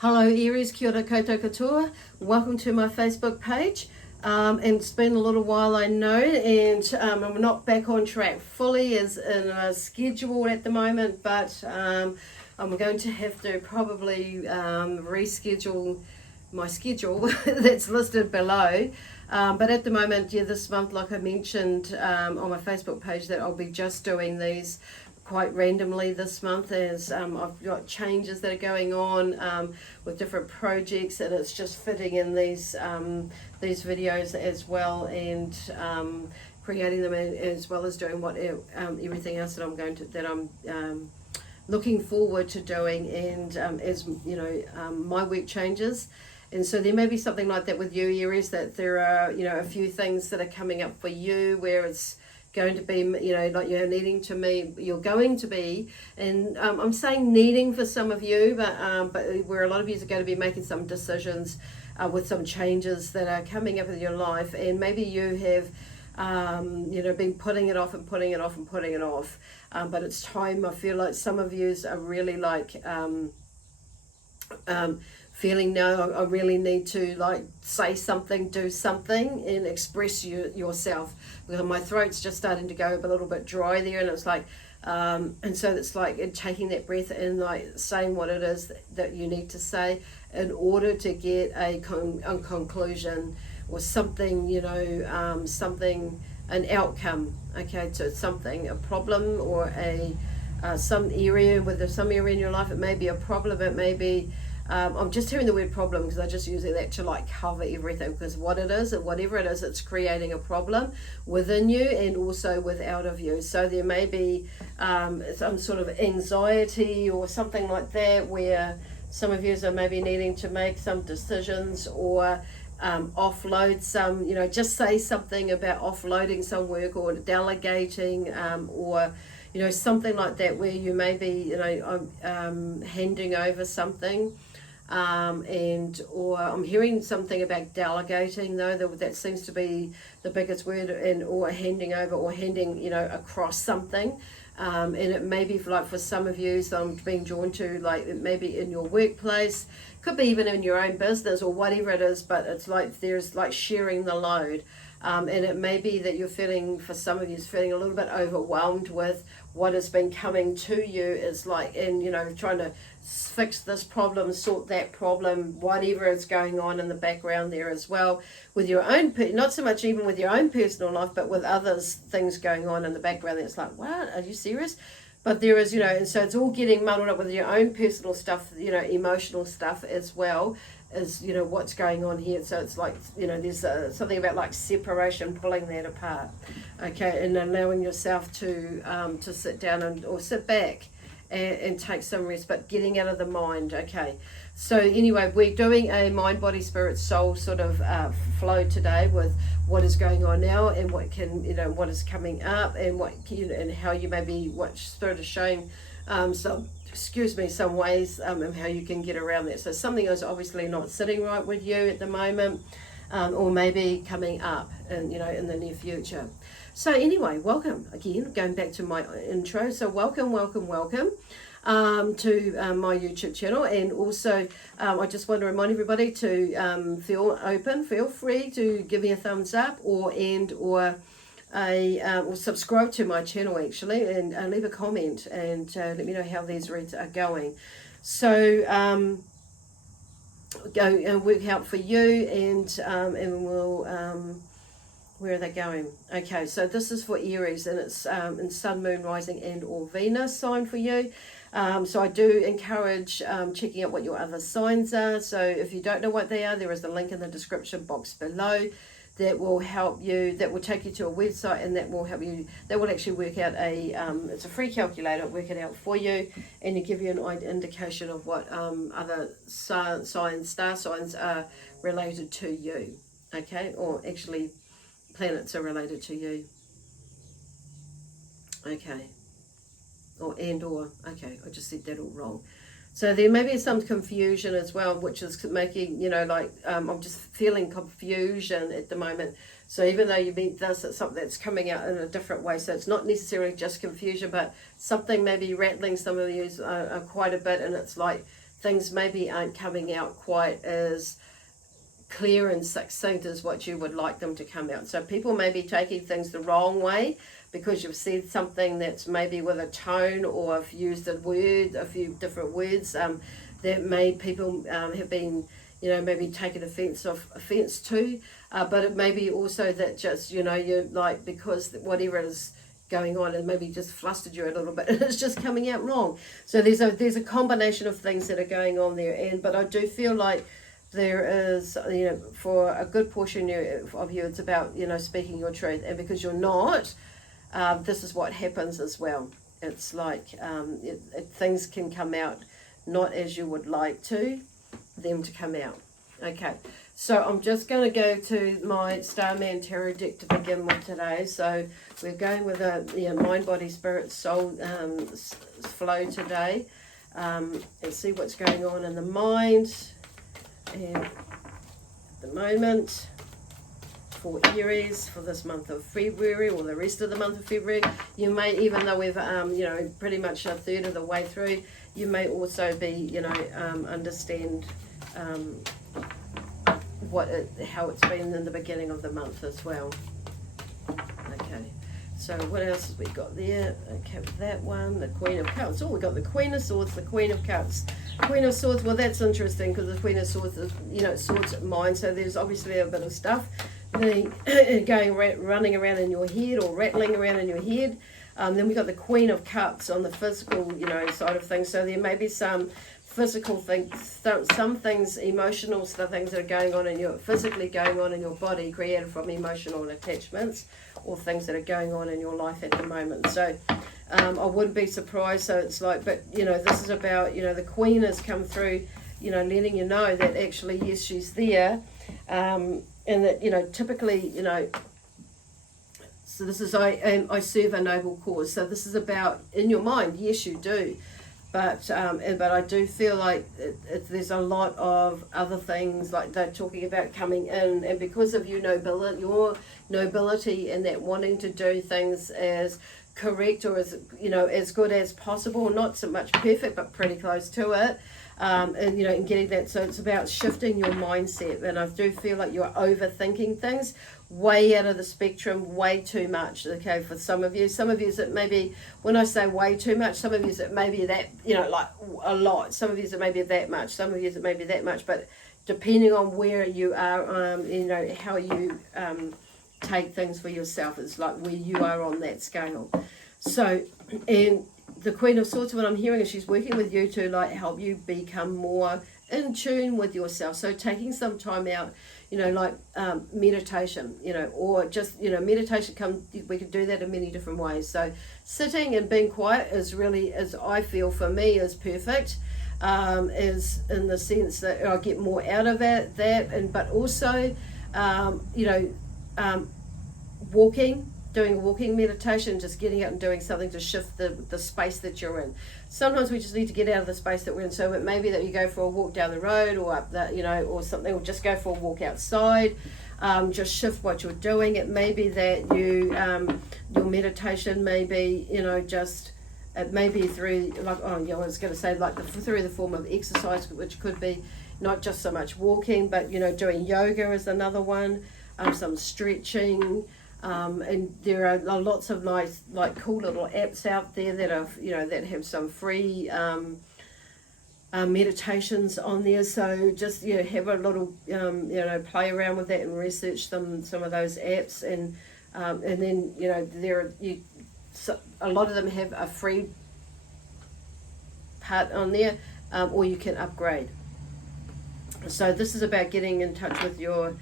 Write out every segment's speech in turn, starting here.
Hello Aries, kia ora koutou katoa. Welcome to my Facebook page. And it's been a little while, I know, and I'm not back on track fully as in a schedule at the moment, but I'm going to have to probably reschedule my schedule that's listed below. But at the moment, yeah, this month, like I mentioned on my Facebook page, that I'll be just doing these quite randomly this month as I've got changes that are going on with different projects, and it's just fitting in these videos as well, and creating them as well as doing what everything else that I'm looking forward to doing, and as you know, my work changes. And so there may be something like that with you, Aries, that there are, you know, a few things that are coming up for you where it's going to be, you know, like you're going to be, and I'm saying needing for some of you, but where a lot of you are going to be making some decisions with some changes that are coming up in your life, and maybe you have you know, been putting it off and putting it off and putting it off, but it's time. I feel like some of you are really like feeling, no, I really need to like say something, do something, and express yourself. Because my throat's just starting to go a little bit dry there, and it's like, and so it's like taking that breath and like saying what it is that you need to say in order to get a conclusion or something, you know, something, an outcome, okay, to something, a problem or some area, whether some area in your life, it may be a problem, it may be, I'm just hearing the word problem because I just use that to like cover everything, because what it is, whatever it is, it's creating a problem within you and also without of you. So there may be some sort of anxiety or something like that, where some of you are maybe needing to make some decisions or offload some, you know, just say something about offloading some work or delegating or, you know, something like that, where you may be, you know, handing over something. Or I'm hearing something about delegating, though, that seems to be the biggest word, and or handing over or handing, you know, across something. And it may be like for some of you, so I'm being drawn to like it may be in your workplace, could be even in your own business or whatever it is, but it's like there's like sharing the load. And it may be that you're feeling, for some of you, is feeling a little bit overwhelmed with what has been coming to you, is like, and you know, trying to fix this problem, sort that problem, whatever is going on in the background there as well, with your own, not so much even with your own personal life, but with others, things going on in the background. It's like, what, are you serious? But there is, you know, and so it's all getting muddled up with your own personal stuff, you know, emotional stuff as well as, you know, what's going on here. So it's like, you know, there's something about like separation, pulling that apart, okay, and allowing yourself to sit down or sit back and take some rest, but getting out of the mind, okay. So anyway, we're doing a mind, body, spirit, soul sort of flow today with what is going on now and what can, you know, what is coming up, and what, you know, and how you may be, what spirit is showing some ways and how you can get around that. So something is obviously not sitting right with you at the moment, or maybe coming up, and you know, in the near future. So anyway, welcome again, going back to my intro. So welcome to my YouTube channel, and also I just want to remind everybody to feel free to give me a thumbs up or subscribe to my channel actually, and leave a comment and let me know how these reads are going. So go and work out for you, and we'll where are they going? Okay, so this is for Aries, and it's in Sun, Moon, Rising, and or Venus sign for you. So I do encourage checking out what your other signs are. So if you don't know what they are, there is a link in the description box below that will help you, that will take you to a website, and that will help you, that will actually work out it's a free calculator, work it out for you, and to give you an indication of what other star signs are related to you, okay, or actually planets are related to you, okay, okay, I just said that all wrong. So there may be some confusion as well, which is making, you know, like, I'm just feeling confusion at the moment. So even though you meet this, it's something that's coming out in a different way. So it's not necessarily just confusion, but something maybe rattling some of you quite a bit, and it's like things maybe aren't coming out quite as clear and succinct as what you would like them to come out. So people may be taking things the wrong way because you've said something that's maybe with a tone, or have used a few different words that people have been, maybe taken offense to. But it may be also that just, you're like, because whatever is going on and maybe just flustered you a little bit, and it's just coming out wrong. So there's a combination of things that are going on there, but I do feel like there is, for a good portion of you, it's about, speaking your truth. And because you're not, this is what happens as well. It's like things can come out not as you would like them to come out. Okay, so I'm just going to go to my Starman Tarot deck to begin with today. So we're going with a mind, body, spirit, soul flow today, and see what's going on in the mind. And at the moment, for Aries, for this month of February, or the rest of the month of February, you may, even though we've, pretty much a third of the way through, you may also be, understand how it's been in the beginning of the month as well. Okay, so what else have we got there? Okay, with that one, the Queen of Cups. Oh, we got the Queen of Swords, the Queen of Cups. Queen of Swords, well, that's interesting because the Queen of Swords is, swords at mind, so there's obviously a bit of stuff running around in your head, or rattling around in your head. Then we got the Queen of Cups on the physical, side of things. So there may be some physical things, some things, emotional things that are physically going on in your body, created from emotional attachments, or things that are going on in your life at the moment. So I wouldn't be surprised. So it's like, but this is about, the Queen has come through, letting you know that actually, yes, she's there, and that, typically, so this is, I serve a noble cause. So this is about, in your mind, yes, you do. But I do feel like there's a lot of other things, like they're talking about coming in, and because of your nobility and that wanting to do things as correct, or as good as possible, not so much perfect, but pretty close to it, and getting that. So it's about shifting your mindset, and I do feel like you're overthinking things way out of the spectrum, way too much. Okay, for some of you it may be, when I say way too much, some of you it may be that, like a lot. Some of you it may be that much, some of you it may be that much, but depending on where you are, how you take things for yourself, it's like where you are on that scale. So, and the Queen of Swords, what I'm hearing is she's working with you to like help you become more in tune with yourself. So taking some time out, meditation, or just, meditation we can do that in many different ways. So sitting and being quiet is really, as I feel for me, is perfect, is in the sense that I get more out of but also, doing a walking meditation, just getting out and doing something to shift the space that you're in. Sometimes we just need to get out of the space that we're in. So it may be that you go for a walk down the road, or up or something, or just go for a walk outside. Just shift what you're doing. It may be that your meditation may be, it may be through, I was going to say, through the form of exercise, which could be not just so much walking, but doing yoga is another one. Some stretching. And there are lots of nice, cool little apps out there that are, that have some free meditations on there. So just, have a little, play around with that and research some of those apps, and then, a lot of them have a free part on there, or you can upgrade. So this is about getting in touch with your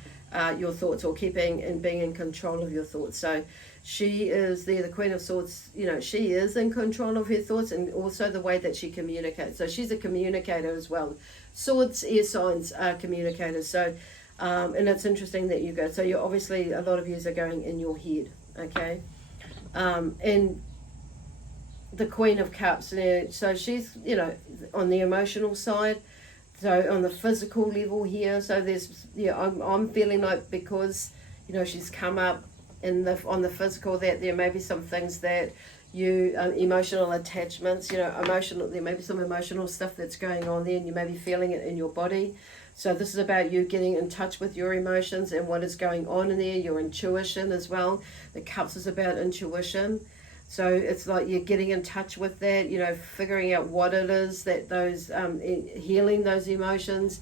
thoughts, or keeping and being in control of your thoughts. So she is there, the Queen of Swords, she is in control of her thoughts, and also the way that she communicates. So she's a communicator as well. Swords, air signs are communicators. So, and it's interesting that you go, so you're obviously, a lot of yous are going in your head, okay? And the Queen of Cups, so she's, on the emotional side. So on the physical level here, so there's, I'm feeling like, because, she's come up on the physical, that there may be some things that, you emotional attachments, emotional, there may be some emotional stuff that's going on there, and you may be feeling it in your body. So this is about you getting in touch with your emotions and what is going on in there, your intuition as well. The Cups is about intuition. So it's like you're getting in touch with that, figuring out what it is that those, healing those emotions,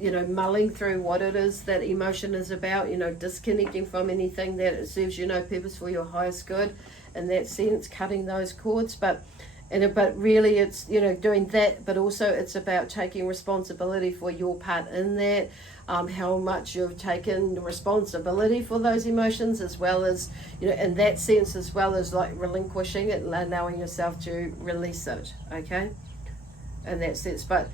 mulling through what it is that emotion is about, disconnecting from anything that serves you no purpose for your highest good. In that sense, cutting those cords, but really it's doing that, but also it's about taking responsibility for your part in that, how much you've taken responsibility for those emotions, as well as in that sense, as well as like relinquishing it and allowing yourself to release it, okay, in that sense. But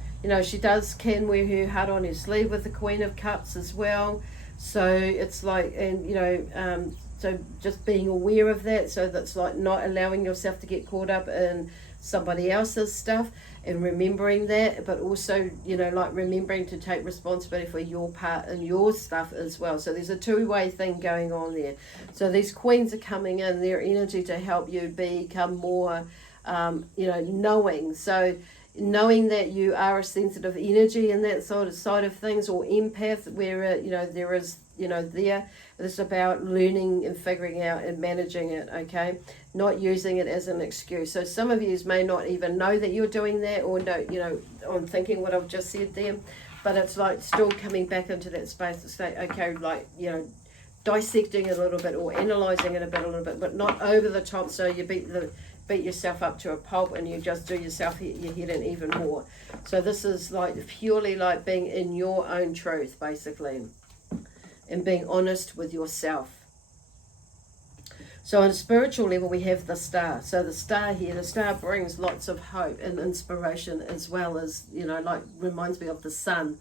she can wear her heart on her sleeve with the Queen of Cups as well. So it's like, and so just being aware of that, so that's like not allowing yourself to get caught up in somebody else's stuff, and remembering that, but also like remembering to take responsibility for your part and your stuff as well. So there's a two-way thing going on there. So these queens are coming in, their energy to help you become more knowing. So knowing that you are a sensitive energy in that sort of side of things, or empath, where there is there. It's about learning and figuring out and managing it, okay? Not using it as an excuse. So some of you may not even know that you're doing that, or no, I'm thinking what I've just said there, but it's like still coming back into that space to say, okay, like, dissecting it a little bit, or analysing it a little bit, but not over the top, so you beat yourself up to a pulp and you just do yourself your head in even more. So this is like purely like being in your own truth, basically, and being honest with yourself. So on a spiritual level, we have the star. So the star here, the star brings lots of hope and inspiration, as well as, like reminds me of the sun.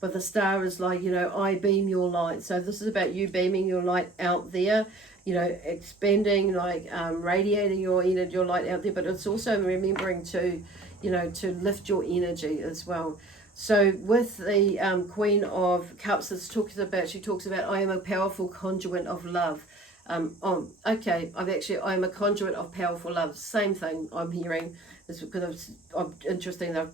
But the star is like, I beam your light. So this is about you beaming your light out there, expanding, like radiating your energy, your light out there. But it's also remembering to, to lift your energy as well. So with the Queen of Cups, she talks about, I am a powerful conduit of love. I am a conduit of powerful love. Same thing I'm hearing. It's because I'm interesting. I've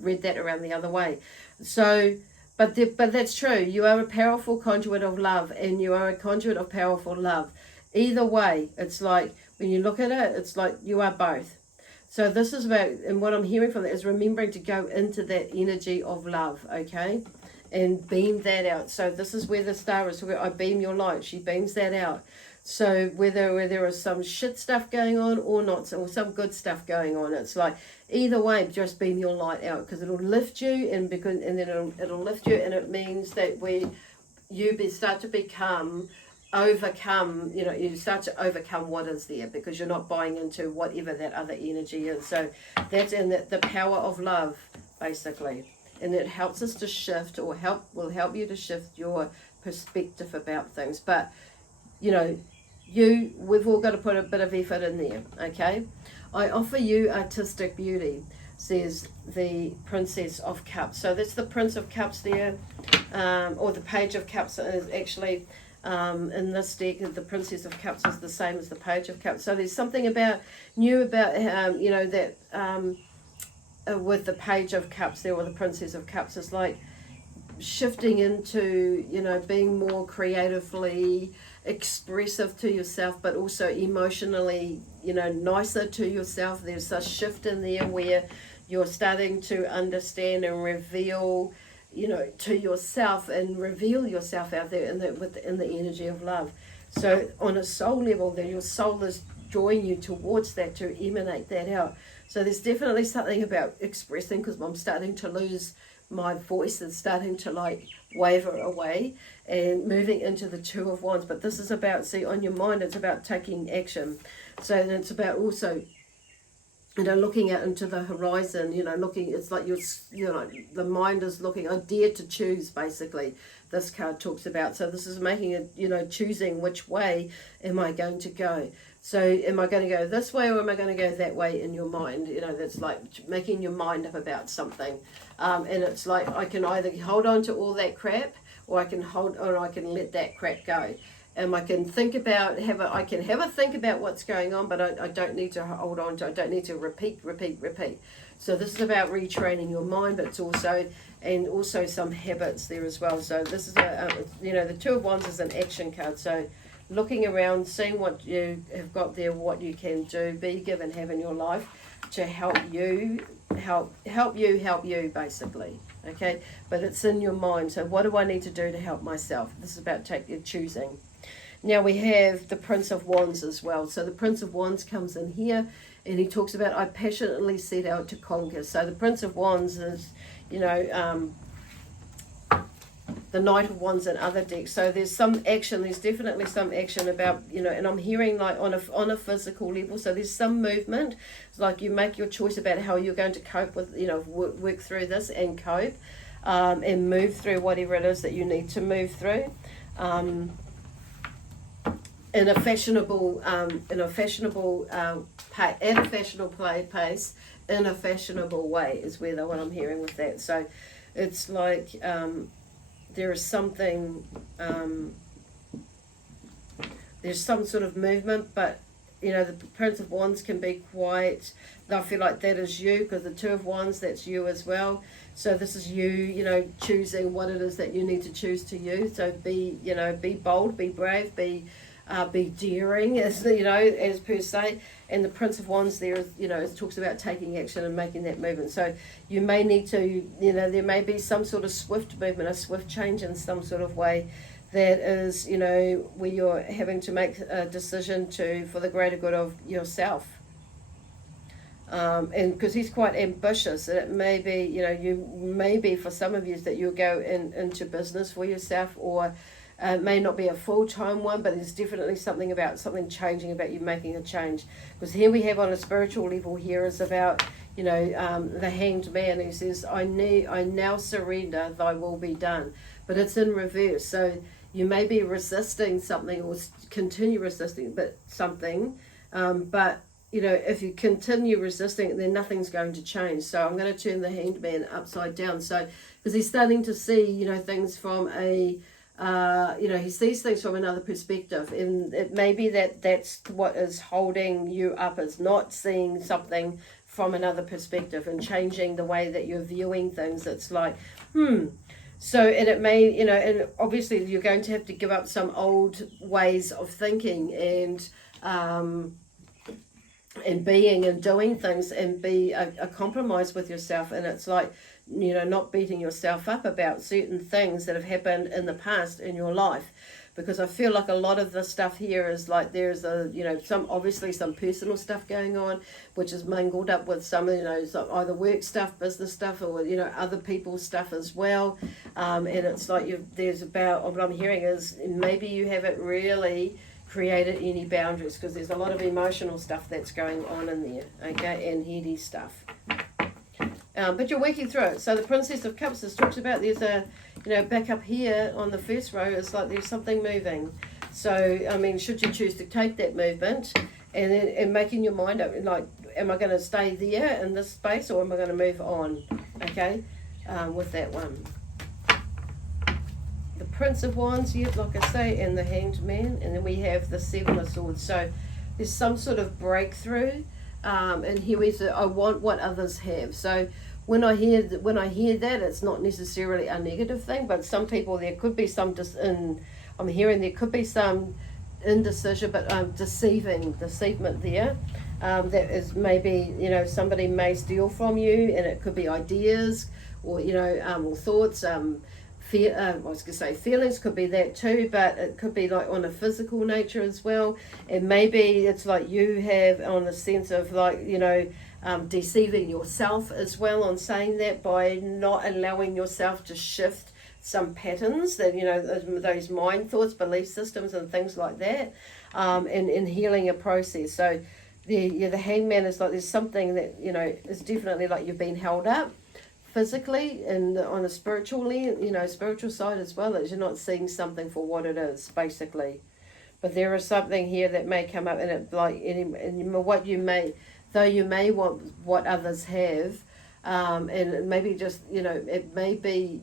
read that around the other way. So, but that's true. You are a powerful conduit of love, and you are a conduit of powerful love. Either way, it's like when you look at it, it's like you are both. So this is about, and what I'm hearing from that is remembering to go into that energy of love, okay, and beam that out. So this is where the star is. Where I beam your light. She beams that out. So whether there is some shit stuff going on or not, or some good stuff going on, it's like either way, just beam your light out, because it'll lift you, and then it'll lift you, and it means that you start to overcome, you start to overcome what is there, because you're not buying into whatever that other energy is. So that's in the power of love, basically, and it helps us to shift, or will help you to shift your perspective about things. But we've all got to put a bit of effort in there, okay? I offer you artistic beauty, says the Princess of Cups. So that's the Prince of Cups there, or the Page of Cups is actually, in this deck, the Princess of Cups is the same as the Page of Cups. So there's something new about that with the Page of Cups there, or the Princess of Cups, is like shifting into being more creatively expressive to yourself, but also emotionally nicer to yourself. There's a shift in there where you're starting to understand and reveal to yourself, and reveal yourself out there in the energy of love. So on a soul level, that your soul is drawing you towards that, to emanate that out. So there's definitely something about expressing, because I'm starting to lose my voice, is starting to like waver away and moving into the Two of Wands. But this is about, see, on your mind, it's about taking action. So it's about also looking out into the horizon, looking, it's like the mind is looking, I dare to choose, basically, this card talks about. So this is making it, choosing which way am I going to go. So am I going to go this way, or am I going to go that way in your mind? That's like making your mind up about something. And it's like I can either hold on to all that crap, or I can let that crap go. I can think about, I can have a think about what's going on, but I don't need to hold on to, I don't need to repeat. So this is about retraining your mind, but it's also, and also some habits there as well. So this is the Two of Wands is an action card. So looking around, seeing what you have got there, what you can do, be, give, and have in your life to help you basically. Okay, but it's in your mind. So what do I need to do to help myself? This is about choosing. Now we have the Prince of Wands as well. So the Prince of Wands comes in here, and he talks about, I passionately set out to conquer. So the Prince of Wands is, the Knight of Wands and other decks. So there's some action, there's definitely some action about, and I'm hearing like on a physical level. So there's some movement. It's like you make your choice about how you're going to cope with, work through this and cope, and move through whatever it is that you need to move through. In a fashionable pace, in a fashionable way is what I'm hearing with that. So it's like there is something, there's some sort of movement, but the Prince of Wands can be quite, I feel like that is you, because the Two of Wands, that's you as well. So this is you, choosing what it is that you need to choose to use. So be bold, be brave, be daring, as as per se. And the Prince of Wands there, it talks about taking action and making that movement. So you may need to, there may be some sort of swift movement, a swift change in some sort of way that is, where you're having to make a decision for the greater good of yourself. And because he's quite ambitious, and it may be, you maybe for some of you that you'll go into business for yourself, or it may not be a full-time one, but there's definitely something changing, about you making a change. Because here we have on a spiritual level here is about, the Hanged Man. He says, I now surrender, thy will be done. But it's in reverse. So you may be resisting something, or continue resisting something, but if you continue resisting, then nothing's going to change. So I'm going to turn the Hanged Man upside down. So because he's starting to see, things from he sees things from another perspective, and it may be that's what is holding you up, is not seeing something from another perspective and changing the way that you're viewing things. It's like, So, and it may, and obviously you're going to have to give up some old ways of thinking and being and doing things, and be a compromise with yourself. And it's like, not beating yourself up about certain things that have happened in the past in your life. Because I feel like a lot of the stuff here is like there's some personal stuff going on, which is mingled up with some, either work stuff, business stuff, or, other people's stuff as well. And it's like what I'm hearing is maybe you haven't really created any boundaries, because there's a lot of emotional stuff that's going on in there, okay, and heady stuff. But you're working through it. So the Princess of Cups talks about there's a, back up here on the first row, it's like there's something moving. So, should you choose to take that movement and making your mind up, like, am I going to stay there in this space, or am I going to move on, okay, with that one. The Prince of Wands, like I say, and the Hanged Man, and then we have the Seven of Swords. So there's some sort of breakthrough, and here we say, I want what others have. So when I hear that, it's not necessarily a negative thing, but some people, there could be some I'm hearing there could be some indecision, but deceivement there. That is maybe, somebody may steal from you, and it could be ideas, or or thoughts. Feelings could be that too, but it could be like on a physical nature as well. And maybe it's like you have on the sense of like, deceiving yourself as well on saying that, by not allowing yourself to shift some patterns that, those mind thoughts, belief systems and things like that, and healing a process. So the Hangman is like there's something that, is definitely like you've been held up physically, and on a spiritually, spiritual side as well, as you're not seeing something for what it is, basically. But there is something here that may come up, and it like, and what you may, though you may want what others have, and maybe just, it may be,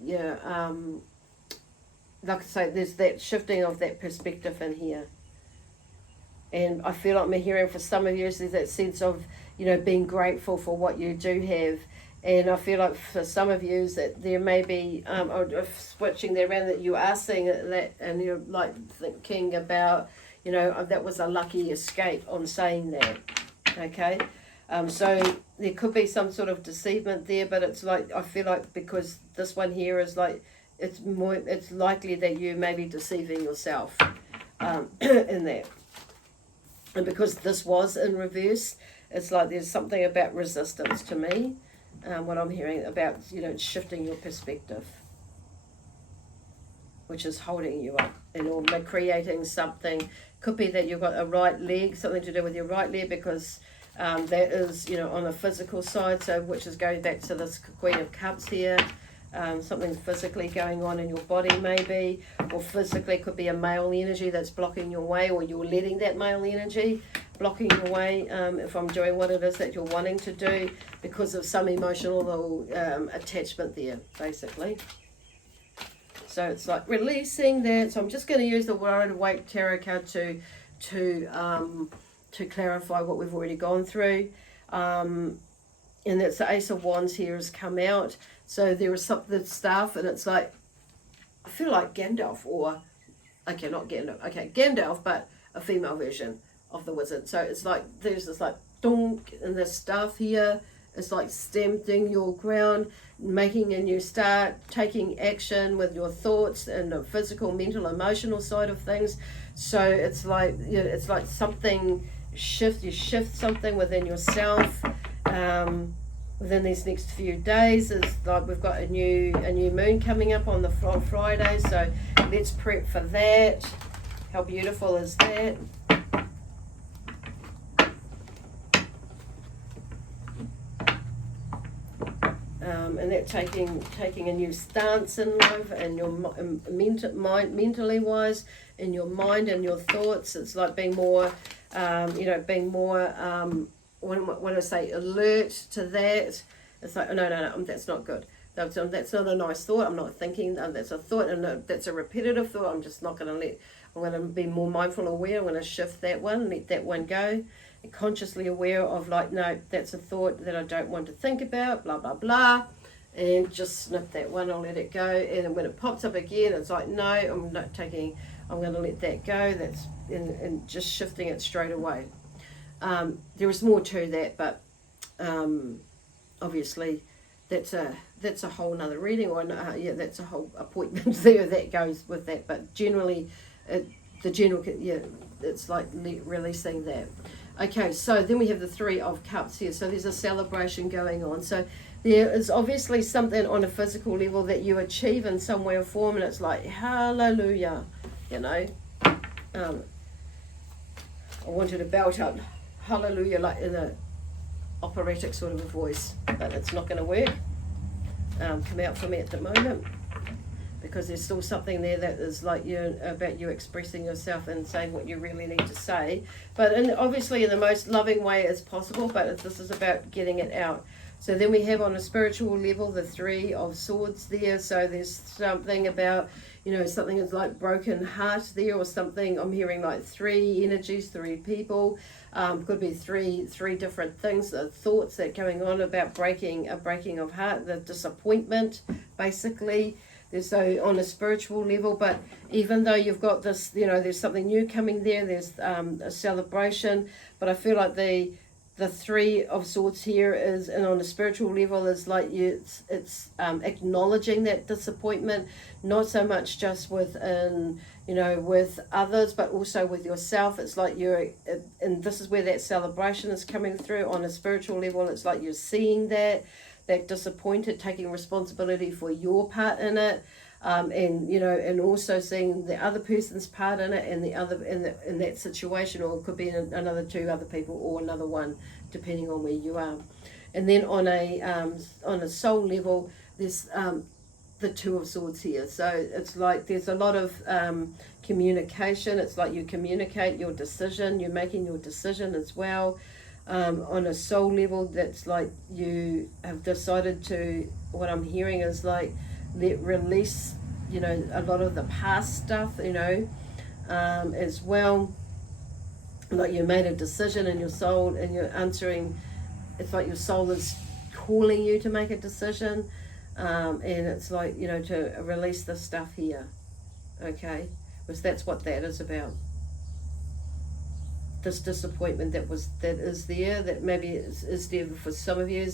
like I say, there's that shifting of that perspective in here. And I feel like I'm hearing for some of you, there's that sense of, being grateful for what you do have. And I feel like for some of you that there may be, switching that around, that you are seeing that and you're like thinking about, that was a lucky escape on saying that. Okay? So there could be some sort of deceivement there, but it's like, I feel like because this one here is like, it's likely that you may be deceiving yourself in that. And because this was in reverse, it's like there's something about resistance to me. What I'm hearing about, shifting your perspective, which is holding you up, or creating something. Could be that you've got a right leg, something to do with your right leg, because that is, on the physical side, so which is going back to this Queen of Cups here. Something physically going on in your body maybe, or physically could be a male energy that's blocking your way, or you're letting that male energy blocking your way if I'm doing what it is that you're wanting to do, because of some emotional attachment there, basically. So it's like releasing that. So I'm just going to use the Rider-Waite Tarot card to clarify what we've already gone through. And that's the Ace of Wands here has come out. So there is something, stuff, and it's like, I feel like Gandalf, or, okay, not Gandalf, okay, Gandalf, but a female version of the wizard. So it's like, there's this like, donk, and this stuff here, it's like stamping your ground, making a new start, taking action with your thoughts and the physical, mental, emotional side of things. So it's like, it's like something you shift something within yourself. Within these next few days, is like we've got a new moon coming up on Friday, so let's prep for that. How beautiful is that? And that taking a new stance in life, and your mentally wise, in your mind and your thoughts. It's like being more, being more. When I say alert to that, it's like, no, that's not good. That's not a nice thought. I'm not thinking, that's a thought, and that's a repetitive thought. I'm just not going to I'm going to be more mindful, aware. I'm going to shift that one, let that one go. And consciously aware of like, no, that's a thought that I don't want to think about, blah, blah, blah. And just snip that one, I'll let it go. And then when it pops up again, it's like, no, I'm going to let that go. That's and just shifting it straight away. There is more to that, but obviously that's a whole nother reading, or that's a whole appointment there that goes with that. But generally, it's like releasing that. Okay, so then we have the Three of Cups here. So there's a celebration going on. So there is obviously something on a physical level that you achieve in some way or form, and it's like, hallelujah, I wanted to belt out hallelujah like in a operatic sort of a voice, but it's not going to work, come out for me at the moment, because there's still something there that is like about you expressing yourself and saying what you really need to say, but obviously in the most loving way as possible, but this is about getting it out. So then we have on a spiritual level the Three of Swords there. So there's something about, something is like broken heart there, or something. I'm hearing like three energies, three people. Could be three different things, the thoughts that are going on about a breaking of heart, the disappointment, basically. So on a spiritual level, but even though you've got this, there's something new coming there, there's a celebration, but I feel like the Three of Swords here is, and on a spiritual level, is like it's acknowledging that disappointment, not so much just within, with others, but also with yourself. It's like and this is where that celebration is coming through. On a spiritual level, it's like you're seeing that disappointed, taking responsibility for your part in it. And also seeing the other person's part in it, and the other in that situation, or it could be another two other people, or another one, depending on where you are. And then on a soul level, there's the Two of Swords here. So it's like there's a lot of communication. It's like you communicate your decision, you're making your decision as well. On a soul level, that's like you have decided to. What I'm hearing is like release you know, a lot of the past stuff, you know, as well. Like you made a decision in your soul and you're answering, it's like your soul is calling you to make a decision, and it's like, you know, to release the stuff here, okay, because that's what that is about. This disappointment that is there, that maybe is there for some of you,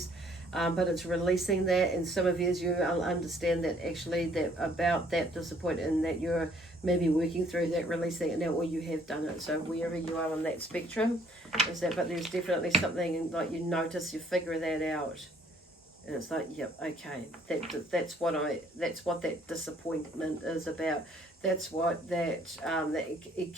but it's releasing that, and some of you will understand that actually that about that disappointment, and that you're maybe working through that, releasing it now, or you have done it. So wherever you are on that spectrum is that, but there's definitely something like you notice, you figure that out, and it's like, yep, okay, that's what that disappointment is about. That's what that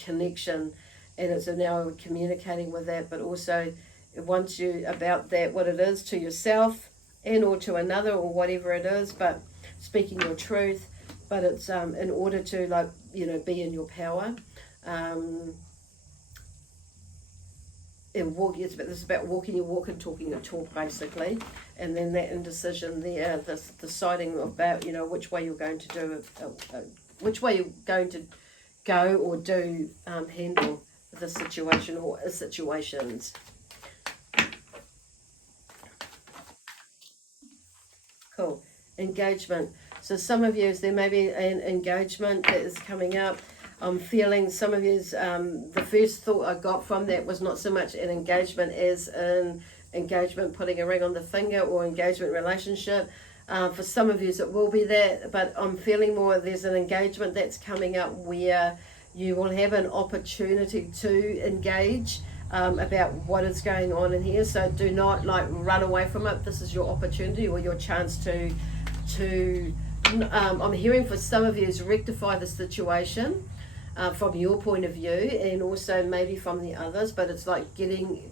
connection, and it's now communicating with that, but also it wants you about that, what it is to yourself and or to another or whatever it is, but speaking your truth, but it's in order to, like, you know, be in your power. And walk, this is about walking your walk and talking your talk, basically, and then that indecision there, this deciding about, you know, which way you're going to do, which way you're going to go or do, handle the situation or situations. Cool. Engagement. So some of you, there may be an engagement that is coming up. I'm feeling some of you, the first thought I got from that was not so much an engagement as an engagement, putting a ring on the finger, or engagement relationship. For some of you it will be that, but I'm feeling more there's an engagement that's coming up where you will have an opportunity to engage about what is going on in here. So do not like run away from it. This is your opportunity or your chance to I'm hearing for some of you is rectify the situation from your point of view, and also maybe from the others, but it's like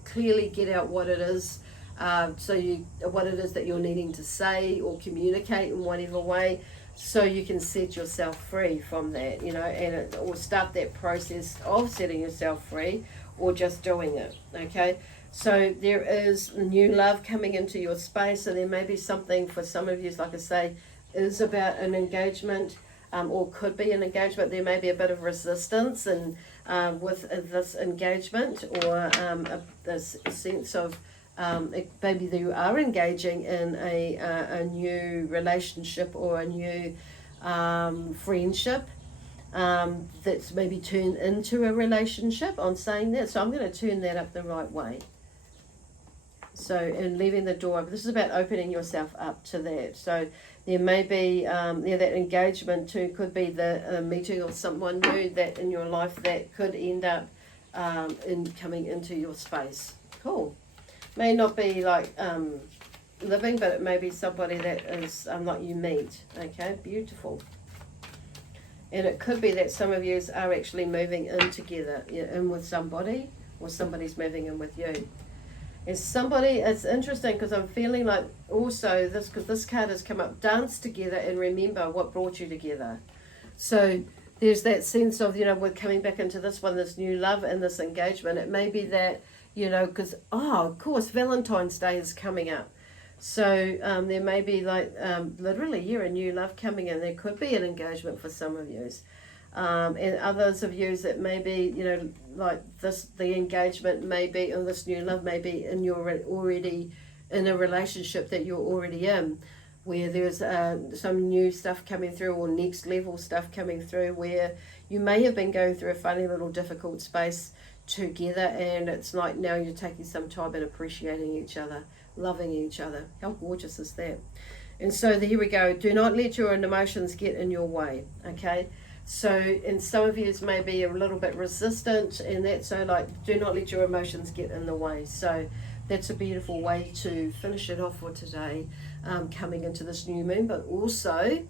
clearly get out what it is, what it is that you're needing to say or communicate in whatever way, so you can set yourself free from that, you know, and or start that process of setting yourself free, or just doing it, okay? So there is new love coming into your space, and there may be something for some of you, like I say, is about an engagement, or could be an engagement. There may be a bit of resistance and with this engagement, or this sense of maybe you are engaging in a new relationship or a new friendship that's maybe turned into a relationship. I'm saying that, so I'm going to turn that up the right way. So, and leaving the door open. This is about opening yourself up to that. So there may be that engagement too, could be the meeting of someone new that in your life that could end up in coming into your space. Cool. May not be like living, but it may be somebody that is like you meet. Okay, beautiful. And it could be that some of you are actually moving in together, in with somebody, or somebody's moving in with you. And somebody, it's interesting because I'm feeling like also this, because this card has come up, dance together and remember what brought you together. So there's that sense of, you know, we're coming back into this one, this new love and this engagement. It may be that, you know, because, of course, Valentine's Day is coming up. So there may be like literally, a new love coming in. There could be an engagement for some of you. And others of you that may be, you know, like this, the engagement may be, or this new love may be in your already in a relationship that you're already in, where there's some new stuff coming through, or next level stuff coming through, where you may have been going through a funny little difficult space together, and it's like now you're taking some time and appreciating each other, loving each other. How gorgeous is that? And so here we go. Do not let your emotions get in your way, okay? So, and some of you may be a little bit resistant in that, so like, do not let your emotions get in the way. So that's a beautiful way to finish it off for today, coming into this new moon, but also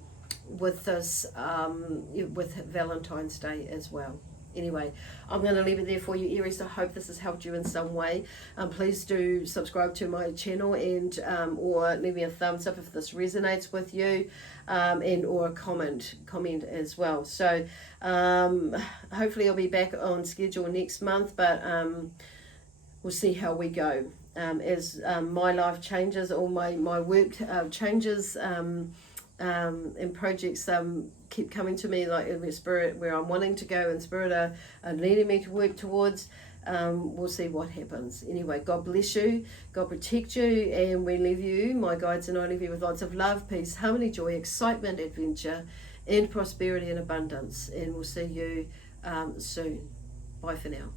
with this, with Valentine's Day as well. Anyway, I'm going to leave it there for you, Aries. I hope this has helped you in some way. Please do subscribe to my channel, and or leave me a thumbs up if this resonates with you, and or a comment as well. So hopefully I'll be back on schedule next month, but we'll see how we go. As my life changes, or my work changes, and projects keep coming to me, like in spirit, where I'm wanting to go, and spirit are leading me to work towards. We'll see what happens. Anyway, God bless you, God protect you, and we leave you, my guides, and I leave you with lots of love, peace, harmony, joy, excitement, adventure, and prosperity and abundance. And we'll see you soon. Bye for now.